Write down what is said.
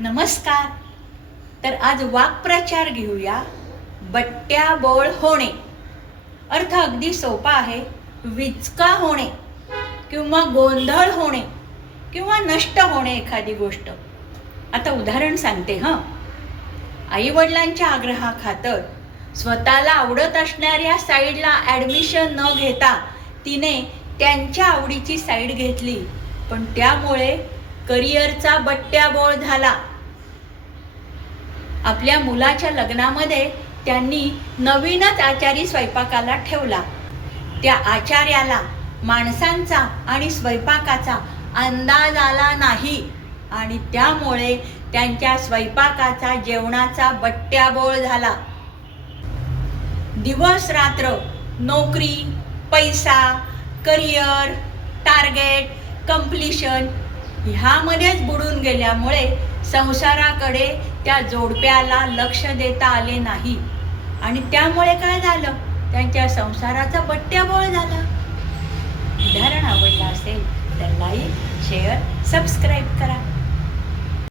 नमस्कार. तर आज वाक्प्रचार घेऊया बट्ट्या बोळ होणे. अर्थ अगदी सोपा आहे विचका होणे किंवा गोंधळ होणे किंवा नष्ट होणे एखादी गोष्ट. आता उदाहरण सांगते हं. आई वडिलांच्या आग्रहाखातर स्वतःला आवडत असणाऱ्या साईडला ॲडमिशन न घेता तिने त्यांच्या आवडीची साईड घेतली. पण त्यामुळे करिअरचा बट्ट्याबोळ झाला. आपल्या मुलाच्या लग्नामध्ये त्यांनी नवीनच आचारी स्वयंपाकाला ठेवला. त्या आचार्याला माणसांचा आणि स्वयंपाकाचा अंदाज आला नाही आणि त्यामुळे त्यांच्या स्वयंपाकाचा जेवणाचा बट्ट्याबोळ झाला. दिवस रात्र नोकरी पैसा करिअर टार्गेट कम्प्लिशन ह्यामध्येच बुडून गेल्यामुळे संसाराकडे त्या जोडप्याला लक्ष देता आले नाही. आणि त्यामुळे काय झालं? त्यांच्या संसाराचा बट्ट्याबोळ झाला. उदाहरण आवडलं असेल तर लाईक शेअर सबस्क्राईब